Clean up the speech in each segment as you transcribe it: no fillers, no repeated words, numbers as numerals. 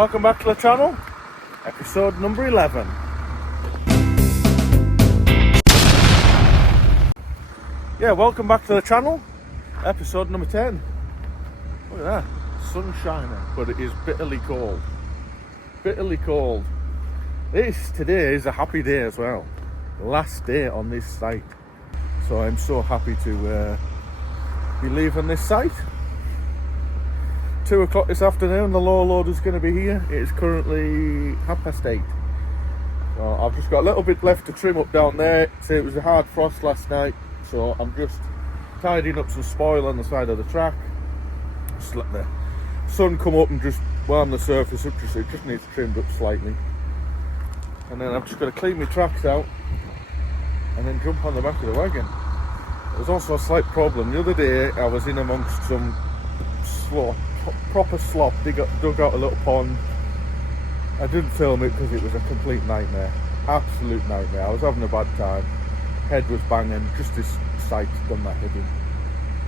Welcome back to the channel, episode number 11. Yeah, welcome back to the channel, episode number 10. Look at that, sun shining, but it is bitterly cold. Bitterly cold. Today is a happy day as well. Last day on this site. So I'm so happy to be leaving this site. 2 o'clock this afternoon, the low load is going to be here. It is currently 8:30. So I've just got a little bit left to trim up down there. See, it was a hard frost last night, so I'm just tidying up some spoil on the side of the track. Just let the sun come up and just warm the surface up, just it just needs trimmed up slightly. And then I'm just going to clean my tracks out and then jump on the back of the wagon. There's also a slight problem. The other day I was in amongst some proper slop, dug out a little pond. I didn't film it because it was a complete nightmare, absolute nightmare. I was having a bad time, head was banging, just this site's done my head in.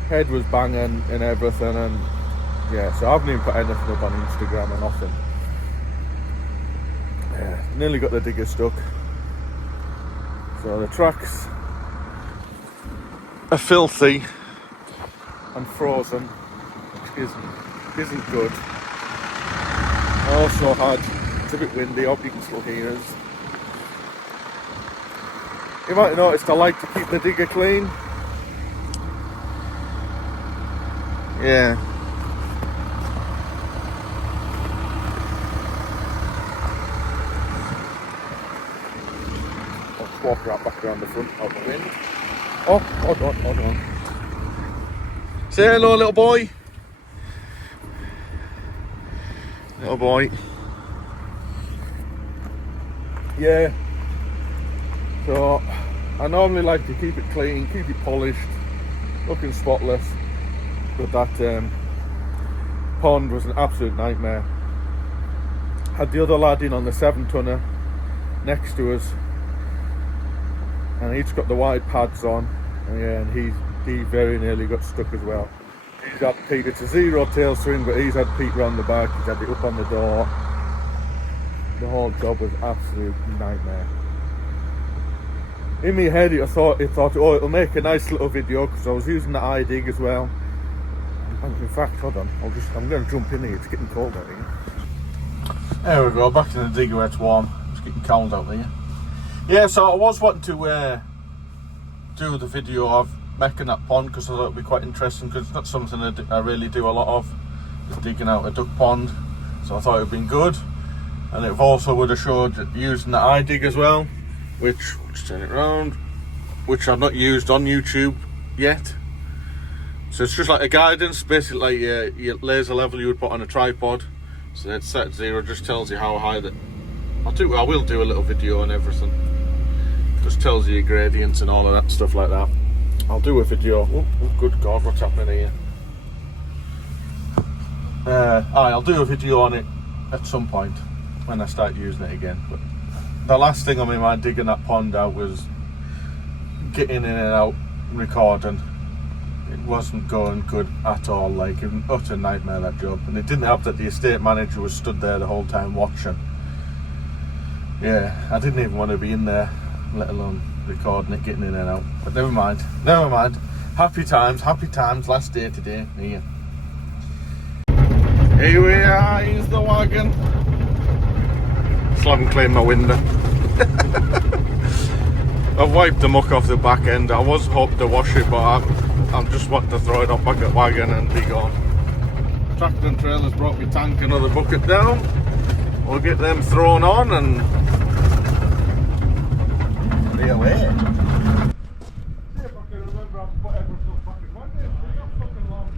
Head was banging and everything, and yeah, so I haven't even put anything up on Instagram or nothing. Yeah, nearly got the digger stuck. So the tracks are filthy and frozen, which isn't good. Also it's a bit windy, I hope you can still hear us. You might have noticed I like to keep the digger clean. Yeah. I'll walk right back around the front of the wind. Oh, hold on. Say hello, little boy. Little boy. Yeah. So, I normally like to keep it clean, keep it polished, looking spotless. But that pond was an absolute nightmare. Had the other lad in on the 7-tonner next to us, and he's got the wide pads on, and he very nearly got stuck as well. He's had Pete, it's a zero tail swing, but he's had Pete round the back, he's had it up on the door. The whole job was absolute nightmare. In my head, I thought, oh, it'll make a nice little video, because I was using the iDig as well. And in fact, hold on, I'm going to jump in here, it's getting cold out here. There we go, back in the digger where it's warm. It's getting cold out there. Yeah, so I was wanting to do the video of making that pond, because I thought it would be quite interesting, because it's not something I really do a lot of, is digging out a duck pond. So I thought it would have been good, and it also would have showed using the iDig as well, which, let's turn it around, which I've not used on YouTube yet. So it's just like a guidance, basically like your laser level you would put on a tripod. So it's set at 0, just tells you how high that. I will do a little video on everything. Just tells you your gradients and all of that stuff like that. I'll do a video. Oh good God, what's happening here? I'll do a video on it at some point when I start using it again. But the last thing on my mind digging that pond out was getting in and out, recording. It wasn't going good at all, like an utter nightmare, that job. And it didn't help that the estate manager was stood there the whole time watching. Yeah, I didn't even want to be in there, let alone recording it, getting in and out. But never mind. Happy times, last day today. Here we are, here's the wagon. Still haven't cleaned my window. I've wiped the muck off the back end. I was hoping to wash it, but I'm just wanting to throw it up back at the wagon and be gone. Tractor and trailer's brought me tank and another bucket down. We'll get them thrown on and be away. See if I can remember how to put everything back in one day. It's not fucking long.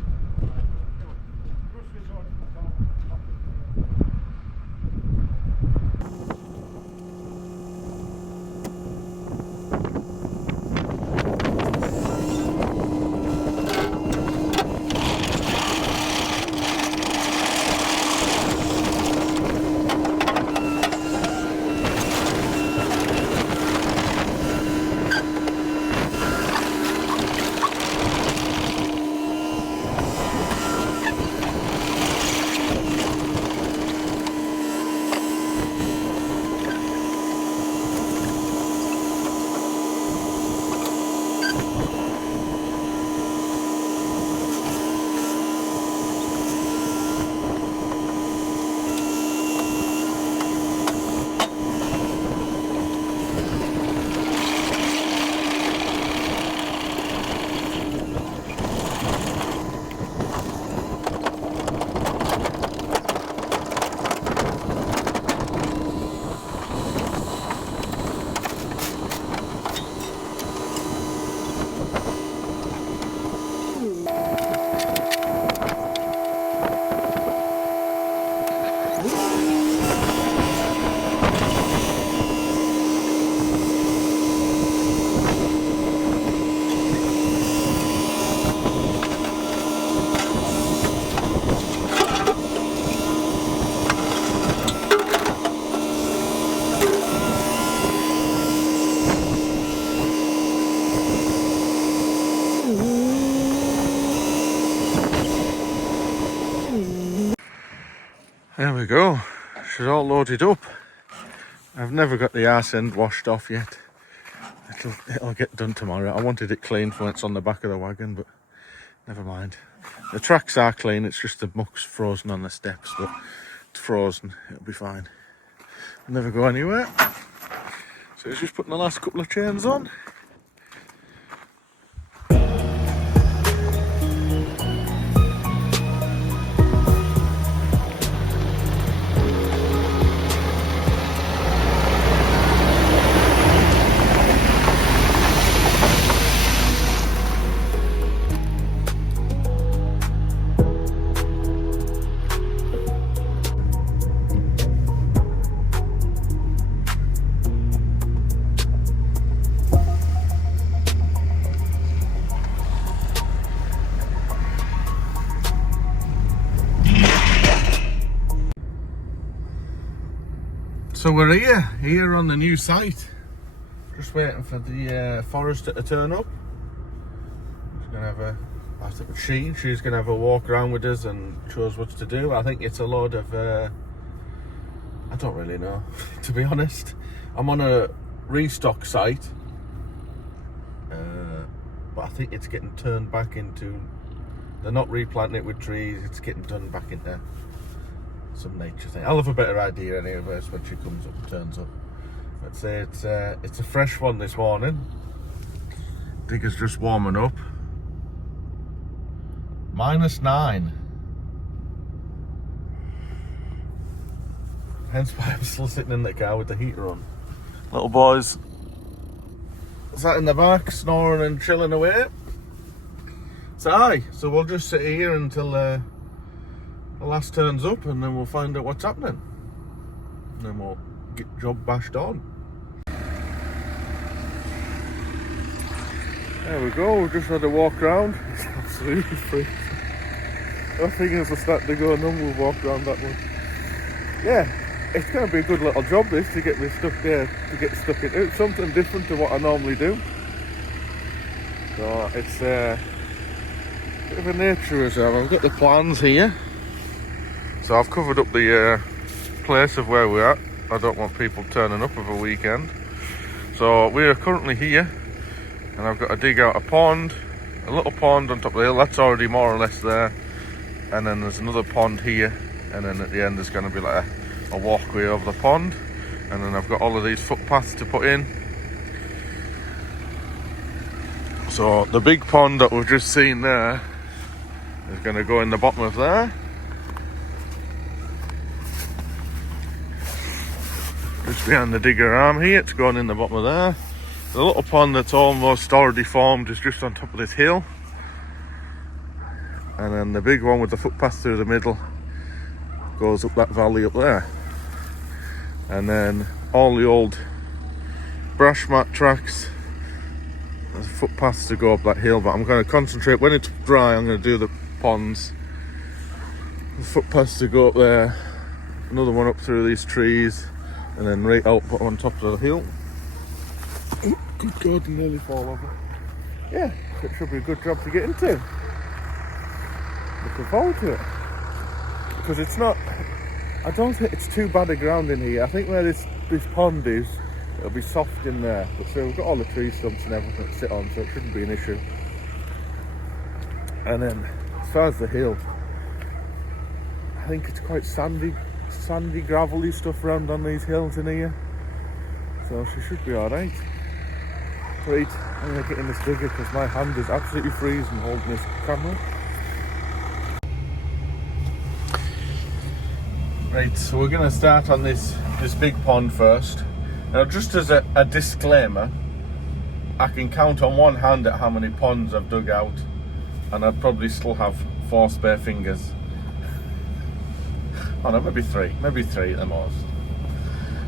There we go. She's all loaded up. I've never got the arse end washed off yet. It'll get done tomorrow. I wanted it cleaned when it's on the back of the wagon, but never mind. The tracks are clean, it's just the muck's frozen on the steps, but it's frozen, it'll be fine. It'll never go anywhere. So it's just putting the last couple of chains on. So we're here on the new site. Just waiting for the forester to turn up. She's gonna have she's gonna have a walk around with us and show us what to do. I think it's a load of I don't really know, to be honest. I'm on a restock site, but I think it's getting turned back into. They're not replanting it with trees. It's getting turned back into some nature thing. I'll have a better idea anyway when she comes up and turns up. Let's say it's a fresh one this morning. Digger's just warming up. -9. Hence why I'm still sitting in the car with the heater on. Little boys sat in the back snoring and chilling away. So we'll just sit here until the last turns up, and then we'll find out what's happening, and then we'll get job bashed on. There we go, we've just had a walk around. It's absolutely freezing. Our fingers are starting to go numb. We'll walk around that one. Yeah, it's going to be a good little job this, to get me stuck there, to get stuck into. It's something different to what I normally do. So it's a bit of a nature reserve. I've got the plans here. So I've covered up the place of where we're at. I don't want people turning up over a weekend. So we are currently here, and I've got to dig out a pond, a little pond on top of the hill. That's already more or less there. And then there's another pond here, and then at the end there's going to be like a walkway over the pond. And then I've got all of these footpaths to put in. So the big pond that we've just seen there is going to go in the bottom of there. Just behind the digger arm here, it's going in the bottom of there. The little pond that's almost already formed is just on top of this hill. And then the big one with the footpath through the middle goes up that valley up there. And then all the old brush mat tracks, there's footpaths to go up that hill, but I'm going to concentrate, when it's dry I'm going to do the ponds. The footpaths to go up there, another one up through these trees, and then right out on top of the hill. Oh, good God, nearly fall over. Yeah, it should be a good job to get into. Looking forward to it. Because it's not, I don't think it's too bad a ground in here. I think where this pond is, it'll be soft in there. But so we've got all the tree stumps and everything to sit on, so it shouldn't be an issue. And then, as far as the hill, I think it's quite sandy, gravelly stuff around on these hills in here, so she should be alright. Right, I'm going to get in this digger because my hand is absolutely freezing holding this camera. Right, so we're going to start on this big pond first. Now, just as a disclaimer, I can count on one hand at how many ponds I've dug out, and I'd probably still have 4 spare fingers. Oh no, maybe three at the most.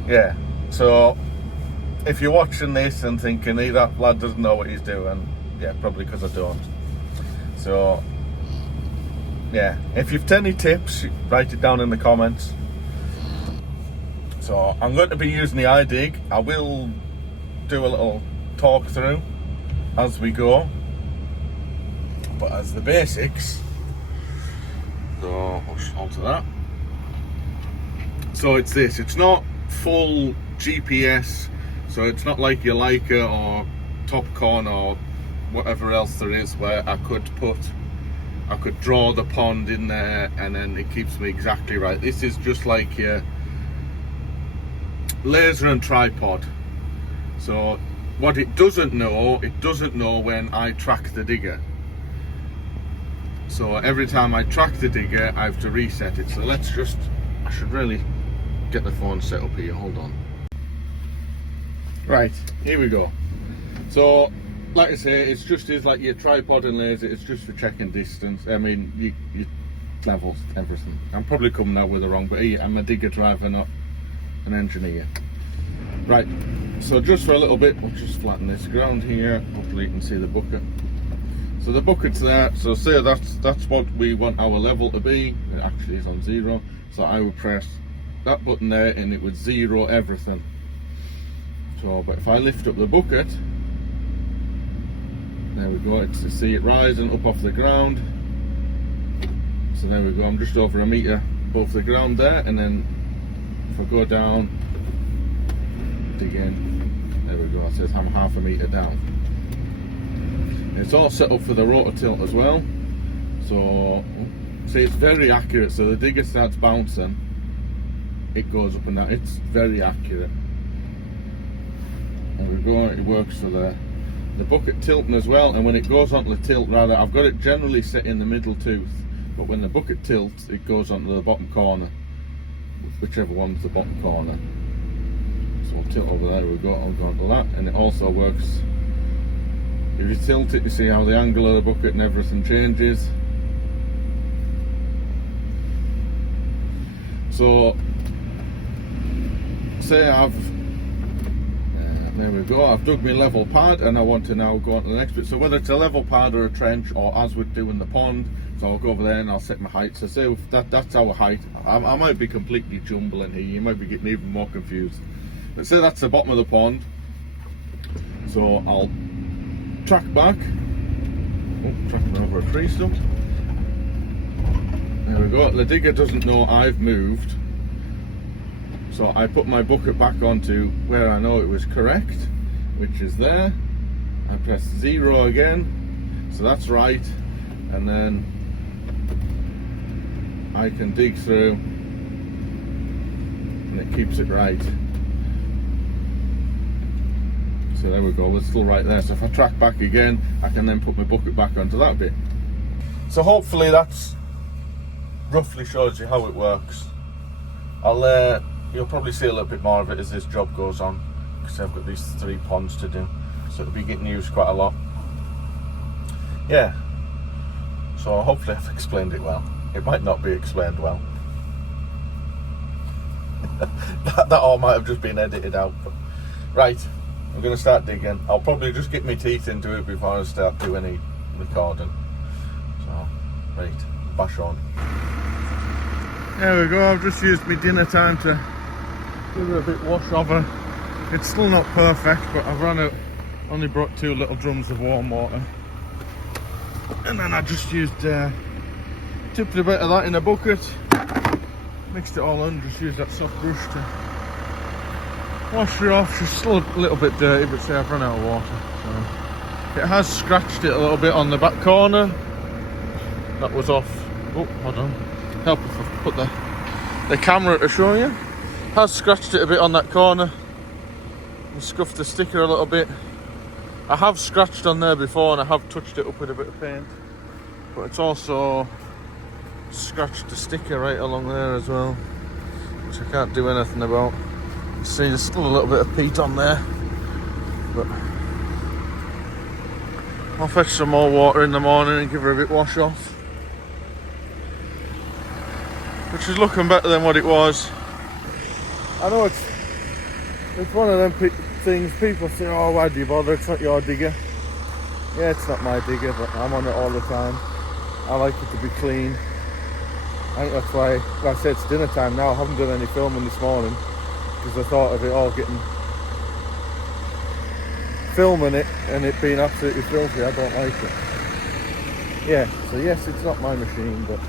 Yeah, so if you're watching this and thinking, hey, that lad doesn't know what he's doing, yeah, probably because I don't. So, yeah, if you've any tips, write it down in the comments. So, I'm going to be using the iDig. I will do a little talk through as we go. But as the basics, so I'll just alter that. So it's this, it's not full GPS, so it's not like your Leica or Topcon or whatever else there is where I could draw the pond in there and then it keeps me exactly right. This is just like your laser and tripod. So what it doesn't know when I track the digger. So every time I track the digger, I have to reset it. So let's just, I should really get the phone set up here, hold on. Right, here we go. So, like I say, it's just like your tripod and laser, it's just for checking distance. I mean, you levels, everything. I'm probably coming out with it wrong, but I'm a digger driver, not an engineer. Right, so just for a little bit, we'll just flatten this ground here. Hopefully you can see the bucket. So the bucket's there, so say that's what we want our level to be. It actually is on 0. So I would press that button there and it would 0 everything. So, but if I lift up the bucket, there we go, it's to see it rising up off the ground. So there we go, I'm just over a metre above the ground there, and then if I go down, dig in, there we go, it says I'm half a metre down. It's all set up for the Rototilt as well. So, see, it's very accurate, so the digger starts bouncing, it goes up and down, it's very accurate. There we go, it works for the bucket tilting as well, and when it goes onto the tilt, rather, I've got it generally set in the middle tooth, but when the bucket tilts, it goes onto the bottom corner, whichever one's the bottom corner. So I'll tilt over there, we go, I'll go onto that, and it also works. If you tilt it, you see how the angle of the bucket and everything changes. So, say there we go, I've dug my level pad and I want to now go on to the next bit. So whether it's a level pad or a trench, or as we're doing the pond, so I'll go over there and I'll set my height. So say that's our height. I might be completely jumbling here, you might be getting even more confused. Let's say that's the bottom of the pond. So I'll track back. Oh, tracking over a tree stump. There we go, the digger doesn't know I've moved. So I put my bucket back onto where I know it was correct, which is there. I press 0 again, so that's right, and then I can dig through and it keeps it right. So there we go, we're still right there. So if I track back again, I can then put my bucket back onto that bit. So hopefully that's roughly shows you how it works. You'll probably see a little bit more of it as this job goes on, because I've got these 3 ponds to do, so it'll be getting used quite a lot. Yeah, so hopefully I've explained it well. It might not be explained well. that all might have just been edited out. But right, I'm going to start digging. I'll probably just get my teeth into it before I start doing any recording. So, right, bash on. There we go, I've just used my dinner time to give it a bit wash over. It's still not perfect, but I've only brought 2 little drums of warm water. And then I just used, tipped a bit of that in a bucket, mixed it all in, just used that soft brush to wash her off. She's still a little bit dirty, but see, I've run out of water. So it has scratched it a little bit on the back corner. That was off. Oh, hold on. Help if I put the camera to show you. Has scratched it a bit on that corner and scuffed the sticker a little bit. I have scratched on there before and I have touched it up with a bit of paint, but it's also scratched the sticker right along there as well, which I can't do anything about. You see there's still a little bit of peat on there, but I'll fetch some more water in the morning and give her a bit wash off, which is looking better than what it was. I know it's one of them things people say, oh, why do you bother, it's not your digger. Yeah, it's not my digger, but I'm on it all the time. I like it to be clean. I think that's why, like I said, it's dinner time now. I haven't done any filming this morning because I thought of it all filming it and it being absolutely filthy. I don't like it. Yeah, so yes, it's not my machine, but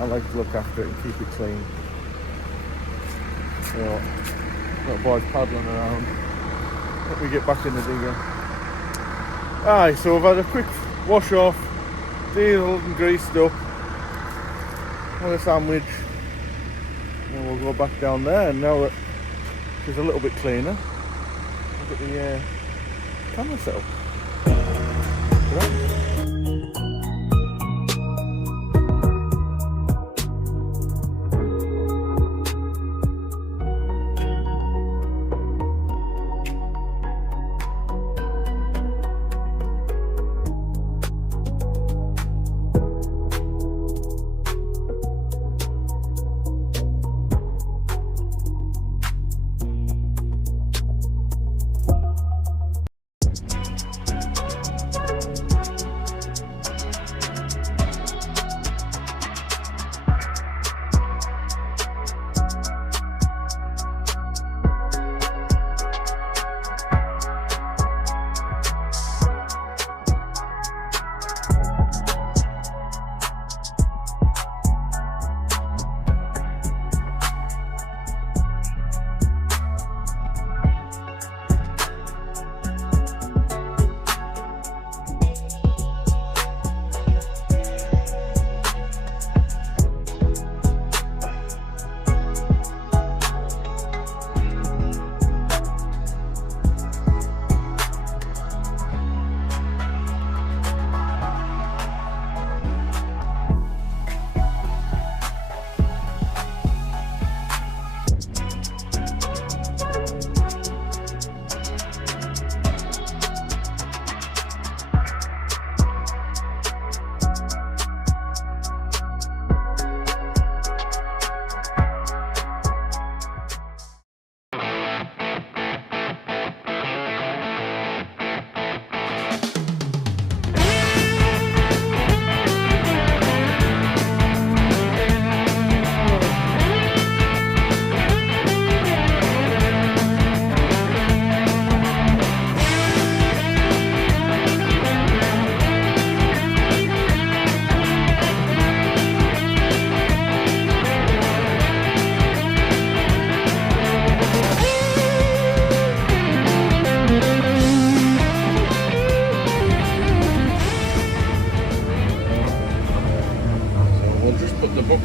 I like to look after it and keep it clean. So, little boy's paddling around. Let me get back in the digger. Aye, so we've had a quick wash off, dieseled and greased up, and a sandwich, and we'll go back down there. And now that she's a little bit cleaner, look at the camera setup. Right.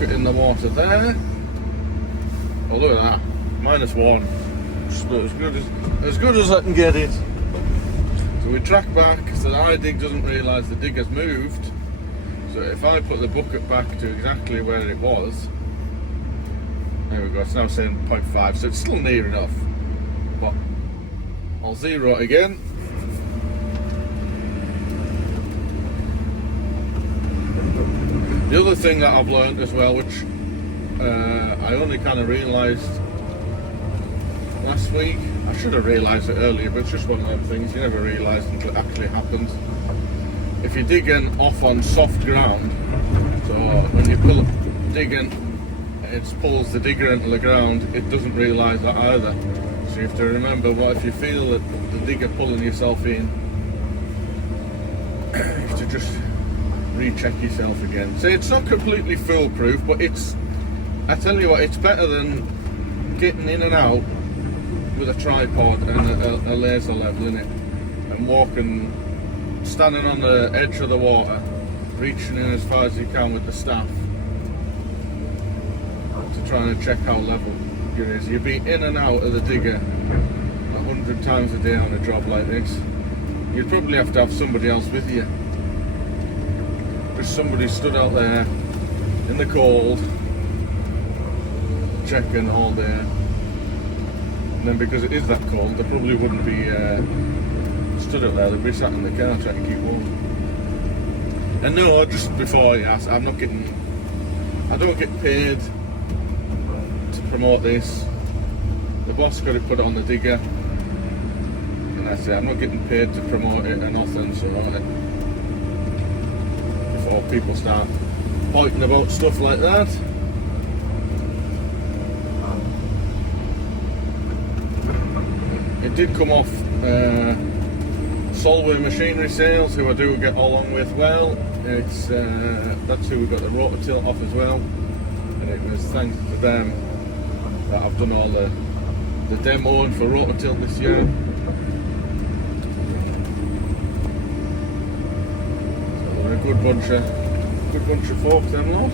In the water there. Oh, look at that, -1. Just as good as I can get it. So we track back so the iDig doesn't realise the digger's moved. So if I put the bucket back to exactly where it was, there we go. It's now saying 0.5, so it's still near enough. But I'll zero it again. The other thing that I've learned as well, which I only kind of realised last week, I should have realised it earlier, but it's just one of them things you never realise until it actually happens. If you're digging off on soft ground, so when you dig in, it pulls the digger into the ground, it doesn't realise that either. So you have to remember, what if you feel that the digger pulling yourself in, you have to just recheck yourself again. So it's not completely foolproof, but it's, I tell you what, it's better than getting in and out with a tripod and a laser level in it and walking, standing on the edge of the water, reaching in as far as you can with the staff to try and check how level it is. You'd be in and out of the digger 100 times a day on a job like this. You'd probably have to have somebody else with you. Just somebody stood out there in the cold, checking all day. And then because it is that cold, they probably wouldn't be stood out there, they'd be sat in the car trying to keep warm. And no, just before you ask, I don't get paid to promote this. The boss got it put on the digger, and I say I'm not getting paid to promote it or nothing, so before people start pointing about stuff like that. It did come off Solway Machinery Sales, who I do get along with well. It's that's who we got the Rototilt off as well, and it was thanks to them that I've done all the the demo for Rototilt this year. So we're a good bunch of folks then, lot.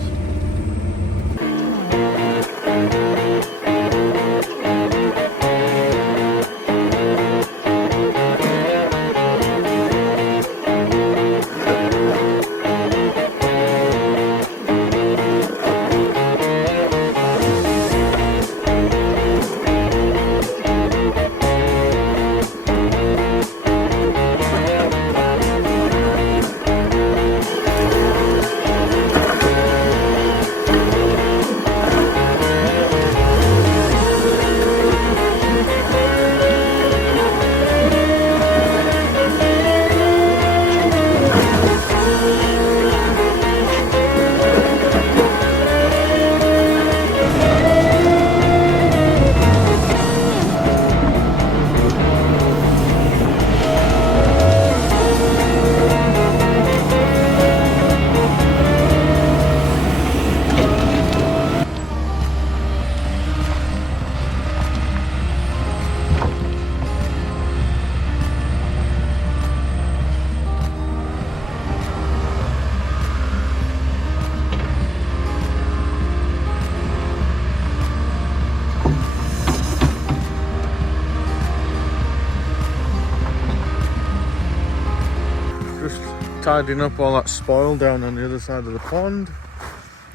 Tidying up all that spoil down on the other side of the pond.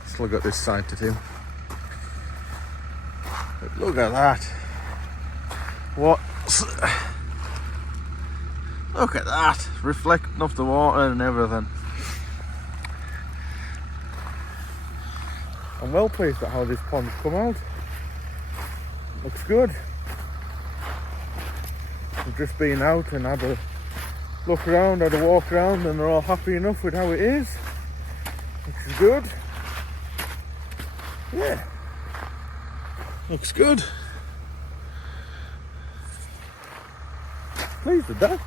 Still got this side to do. But look at that. What? Look at that. Reflecting off the water and everything. I'm well pleased at how this pond's come out. Looks good. We've just been out and had a look around, had a walk around, and they're all happy enough with how it is, which is good. Yeah, looks good. Pleased with that.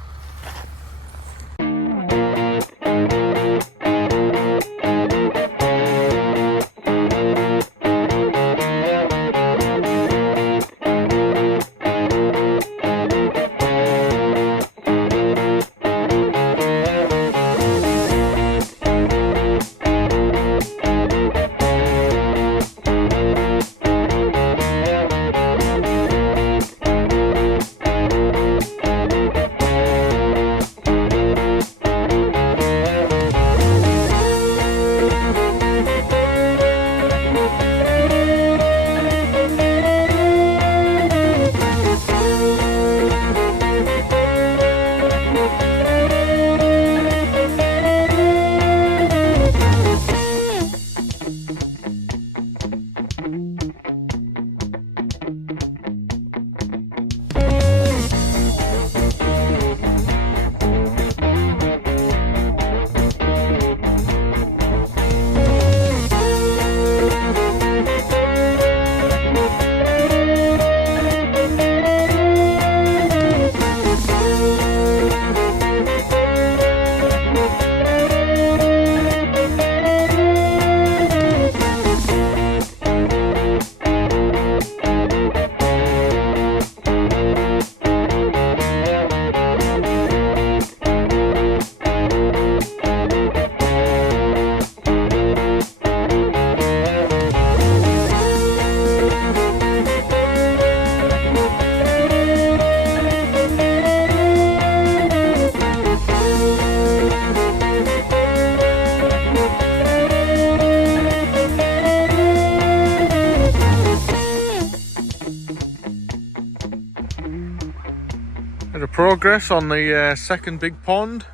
Bit of progress on the second big pond.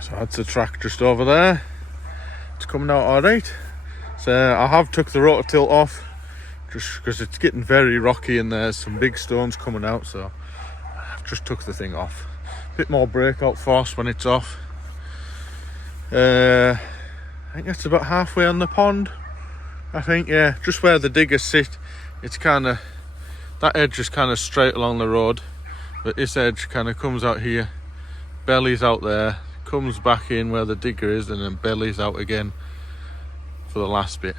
So that's the track just over there. It's coming out alright. So I have took the Rototilt off just because it's getting very rocky and there's some big stones coming out, so I've just took the thing off. Bit more breakout force when it's off. I think that's about halfway on the pond. I think, yeah, just where the diggers sit, it's kind of, that edge is kind of straight along the road, but this edge kind of comes out here, bellies out there, comes back in where the digger is, and then bellies out again for the last bit.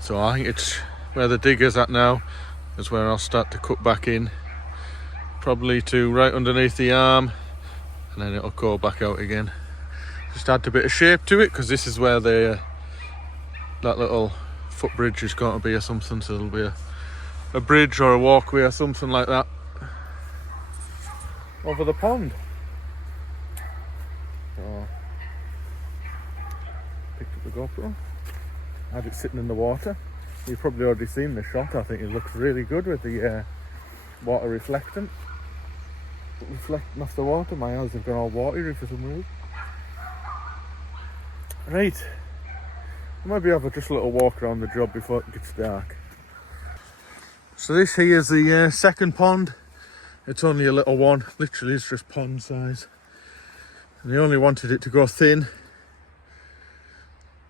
So I think it's where the digger's at now. is where I'll start to cut back in, probably to right underneath the arm, and then it'll go back out again. Just add a bit of shape to it, because this is where that little footbridge is going to be or something, so it'll be a bridge or a walkway or something like that over the pond. So picked up the GoPro, had it sitting in the water. You've probably already seen the shot. I think it looks really good with the water reflecting off the water. My eyes have gone all watery for some reason. Right, maybe have just a little walk around the job before it gets dark. So this here is the second pond. It's only a little one, literally it's just pond size. And they only wanted it to go thin.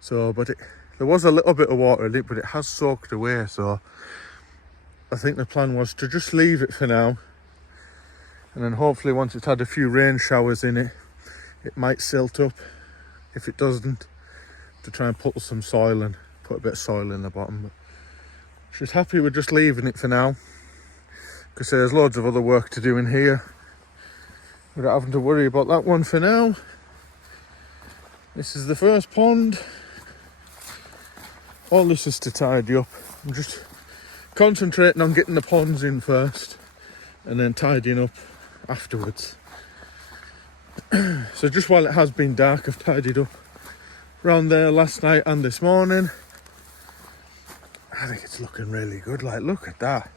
So, but there was a little bit of water in it, but it has soaked away. So I think the plan was to just leave it for now. And then hopefully once it's had a few rain showers in it, it might silt up. If it doesn't, to try and put some soil and put a bit of soil in the bottom. But she's happy with just leaving it for now, because there's loads of other work to do in here without having to worry about that one for now. This is the first pond. All this is to tidy up. I'm just concentrating on getting the ponds in first and then tidying up afterwards. So just while it has been dark, I've tidied up around there last night and this morning. I think it's looking really good. Like, look at that.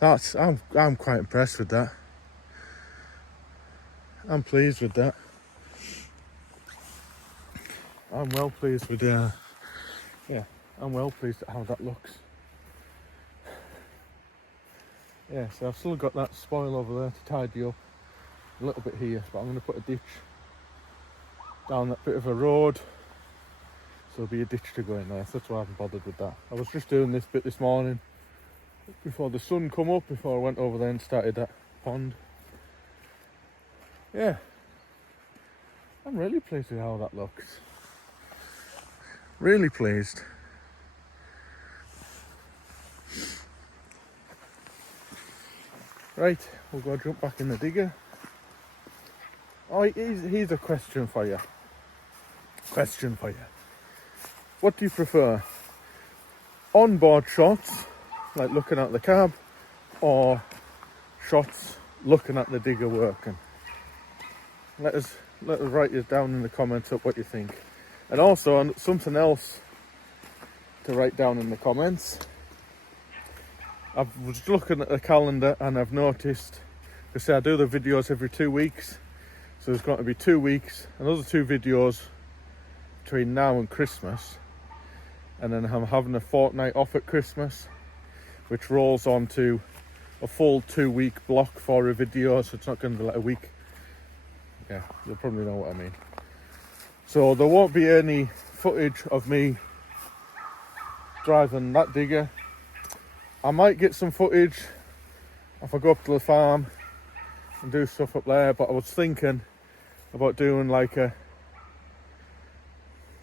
I'm quite impressed with that. I'm pleased with that. I'm well pleased with I'm well pleased at how that looks. Yeah, so I've still got that spoil over there to tidy up. A little bit here, but I'm going to put a ditch down that bit of a road, so there'll be a ditch to go in there. So that's why I haven't bothered with that. I was just doing this bit this morning before the sun come up, before I went over there and started that pond. Yeah, I'm really pleased with how that looks. Really pleased. Right, we'll go jump back in the digger. Oh, here's a question for you. What do you prefer? On-board shots, like looking at the cab, or shots looking at the digger working? Let us write it down in the comments up what you think. And also something else to write down in the comments. I was looking at the calendar and I've noticed, because I do the videos every 2 weeks. So there's going to be 2 weeks, another 2 videos between now and Christmas. And then I'm having a fortnight off at Christmas, which rolls on to a full 2-week block for a video. So it's not going to be like a week. Yeah, you'll probably know what I mean. So there won't be any footage of me driving that digger. I might get some footage if I go up to the farm and do stuff up there, but I was thinking about doing like a,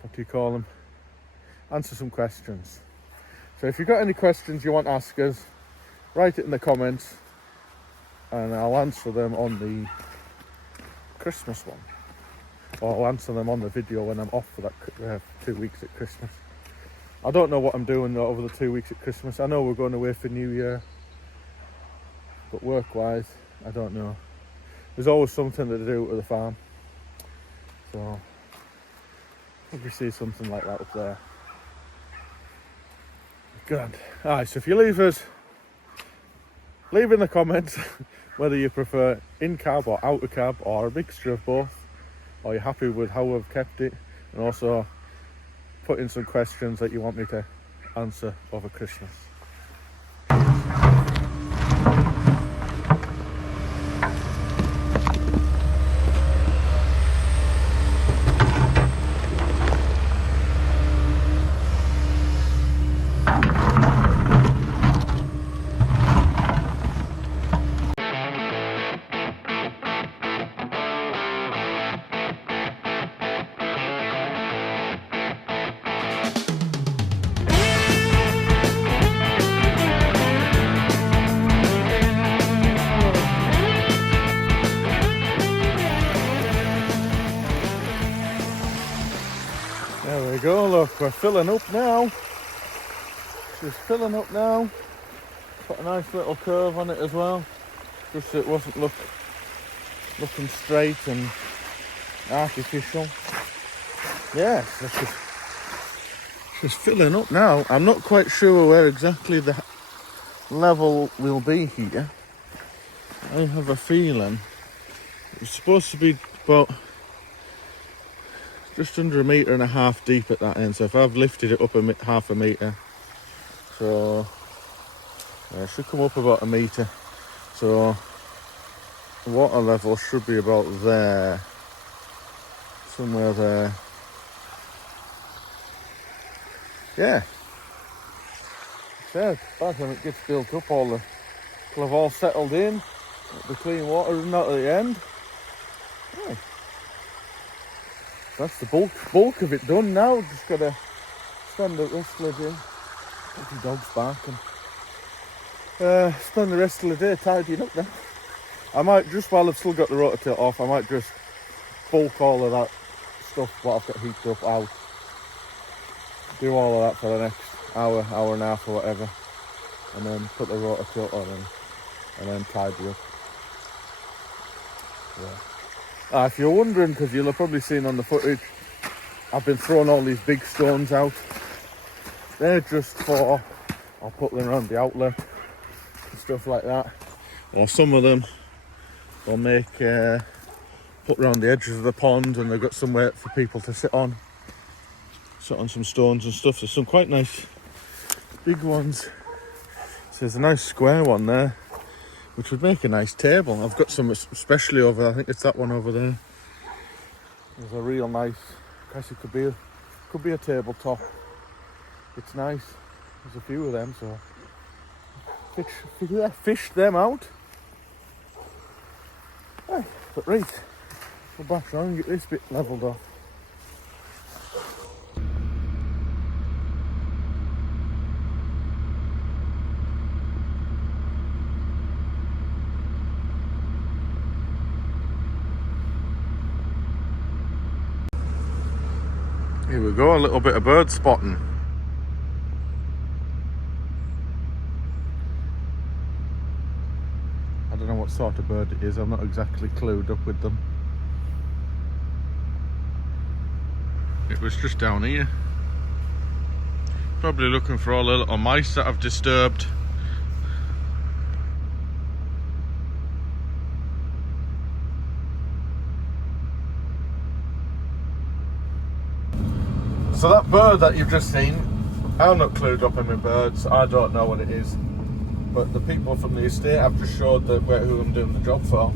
what do you call them? Answer some questions. So if you've got any questions you want to ask us, write it in the comments and I'll answer them on the Christmas one. Or I'll answer them on the video when I'm off for that 2 weeks at Christmas. I don't know what I'm doing over the 2 weeks at Christmas. I know we're going away for New Year, but work-wise, I don't know. There's always something to do at the farm, so probably see something like that up there. Good. Alright, so if you leave in the comments whether you prefer in cab or out of cab or a mixture of both, or you're happy with how I've kept it, and also put in some questions that you want me to answer over Christmas. There we go, look, we're filling up now. She's filling up now. Put a nice little curve on it as well. Just so it wasn't looking straight and artificial. Yeah, so she's filling up now. I'm not quite sure where exactly the level will be here. I have a feeling it's supposed to be about just under 1.5 meters deep at that end. So if I've lifted it up half a metre, so it should come up about 1 metre. So the water level should be about there, somewhere there. Yeah. So by the time it gets built up, it'll have all settled in. The clean water is not at the end. Yeah. That's the bulk of it done now. Just gotta spend the rest of the day. The dog's barking. Spend the rest of the day tidying up now. I might, just while I've still got the Rototilt off, I might just bulk all of that stuff what I've got heated up out. Do all of that for the next hour and a half or whatever. And then put the Rototilt on and then tidy up. Yeah. If you're wondering, because you'll have probably seen on the footage, I've been throwing all these big stones out. They're just for, I'll put them around the outlet and stuff like that. Or some of them will make, put around the edges of the pond, and they've got somewhere for people to sit on some stones and stuff. There's some quite nice big ones. So there's a nice square one there, which would make a nice table. I've got some especially over there. I think it's that one over there. There's a real nice, I guess it could be a tabletop. It's nice. There's a few of them, so fish them out. Hey, but right, go back around and get this bit levelled off. Here we go, a little bit of bird spotting. I don't know what sort of bird it is, I'm not exactly clued up with them. It was just down here. Probably looking for all the little mice that I've disturbed. So that bird that you've just seen, I'm not clued up in my birds, I don't know what it is. But the people from the estate, I've just showed who I'm doing the job for.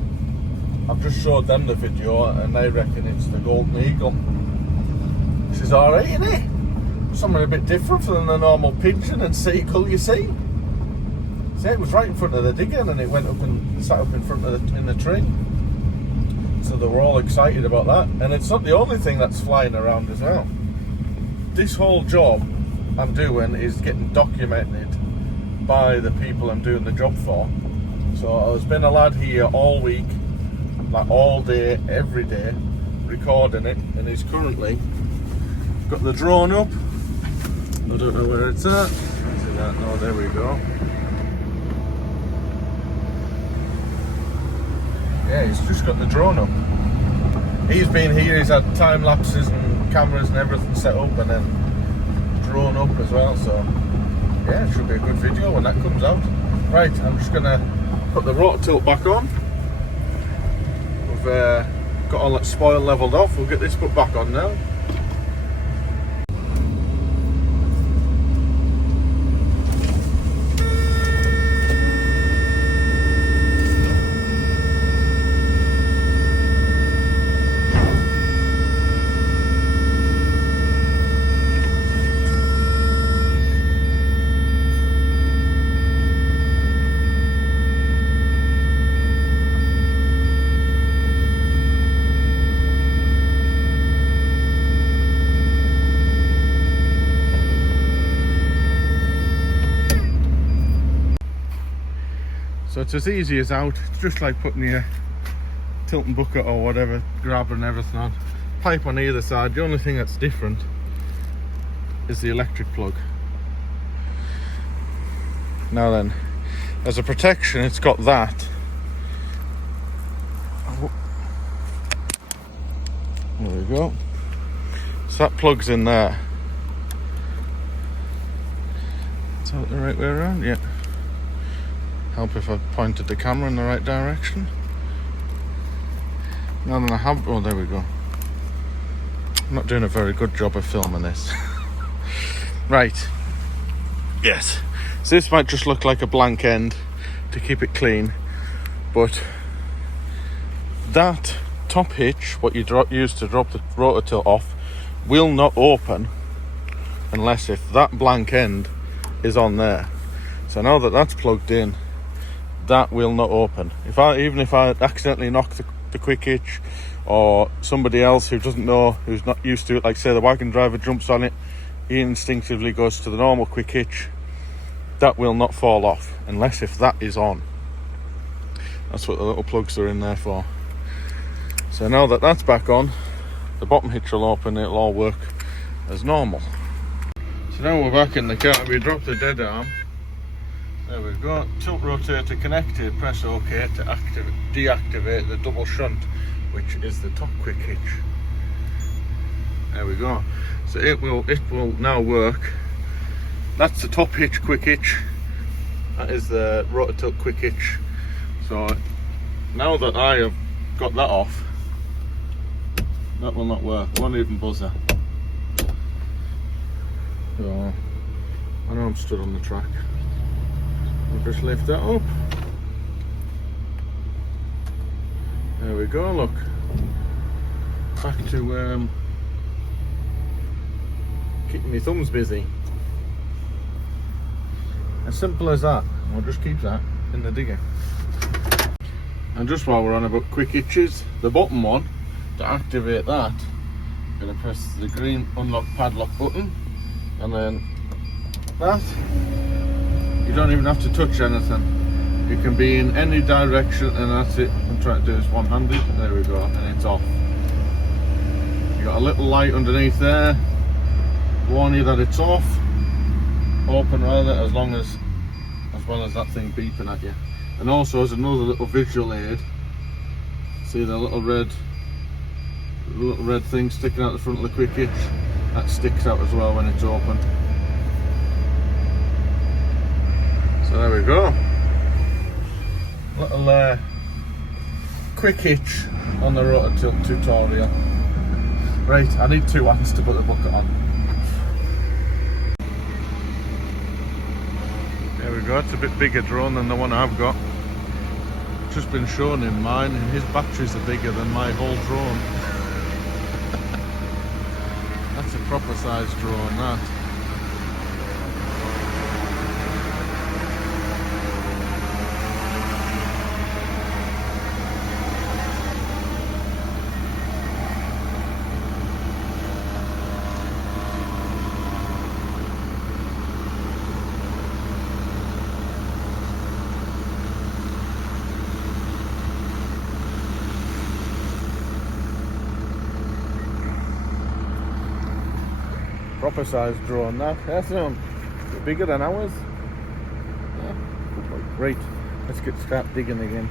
I've just showed them the video and they reckon it's the golden eagle. Which is alright, isn't it? Something a bit different from the normal pigeon and seagull you see. See, it was right in front of the digger and it went up and sat up in front of in the tree. So they were all excited about that. And it's not the only thing that's flying around as well. This whole job I'm doing is getting documented by the people I'm doing the job for. So there's been a lad here all week, like all day, every day, recording it, and he's currently got the drone up. I don't know where it's at. See that? No, there we go. Yeah, he's just got the drone up. He's been here, he's had time lapses and cameras and everything set up, and then drone up as well, so yeah, it should be a good video when that comes out. Right, I'm just gonna put the Rototilt back on. We've got all that spoil levelled off. We'll get this put back on now. So it's as easy as out. It's just like putting your tilting bucket or whatever, grabber and everything on. Pipe on either side. The only thing that's different is the electric plug. Now then, as a protection, it's got that. There we go. So that plugs in there. Is that the right way around? Yeah. Help if I pointed the camera in the right direction. Now then I have, oh there we go. I'm not doing a very good job of filming this. Right. Yes. So this might just look like a blank end to keep it clean, but that top hitch, what you use to drop the Rototilt off, will not open unless if that blank end is on there. So now that that's plugged in, that will not open. Even if I accidentally knock the quick hitch, or somebody else who doesn't know, who's not used to it, like say the wagon driver jumps on it, he instinctively goes to the normal quick hitch, that will not fall off unless if that is on. That's what the little plugs are in there for. So now that that's back on, the bottom hitch will open, it'll all work as normal. So now we're back in the car, we dropped the dead arm. There we go, tilt rotator connected, press OK to deactivate the double shunt, which is the top quick hitch. There we go. So it will now work. That's the top hitch quick hitch. That is the Rototilt quick hitch. So now that I have got that off, that will not work. It won't even buzzer. So I know I'm stood on the track. I'll just lift that up. There we go, look. Back to keeping my thumbs busy. As simple as that. We'll just keep that in the digger. And just while we're on about quick hitches, the bottom one, to activate that, I'm going to press the green unlock padlock button, and then that, you don't even have to touch anything. You can be in any direction, and that's it. I'm trying to do this one-handed. There we go, and it's off. You got a little light underneath there, warn you that it's off. Open rather, as well as that thing beeping at you. And also as another little visual aid, see the little red thing sticking out the front of the quick hitch? That sticks out as well when it's open. So there we go. Little quick hitch on the Rototilt tutorial. Right, I need 2 hands to put the bucket on. There we go, it's a bit bigger drone than the one I've got. Just been shown in mine, and his batteries are bigger than my whole drone. That's a proper sized drone, that. Proper sized drone, that. That's bigger than ours. Yeah. Great. Let's start digging again.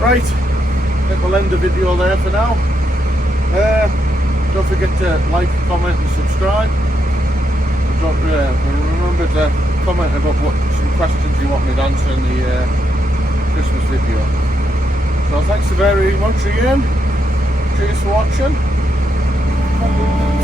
Right, I think we'll end the video there for now. Don't forget to like, comment and subscribe. remember to comment about some questions you want me to answer in the Christmas video. So thanks very much again. Cheers for watching.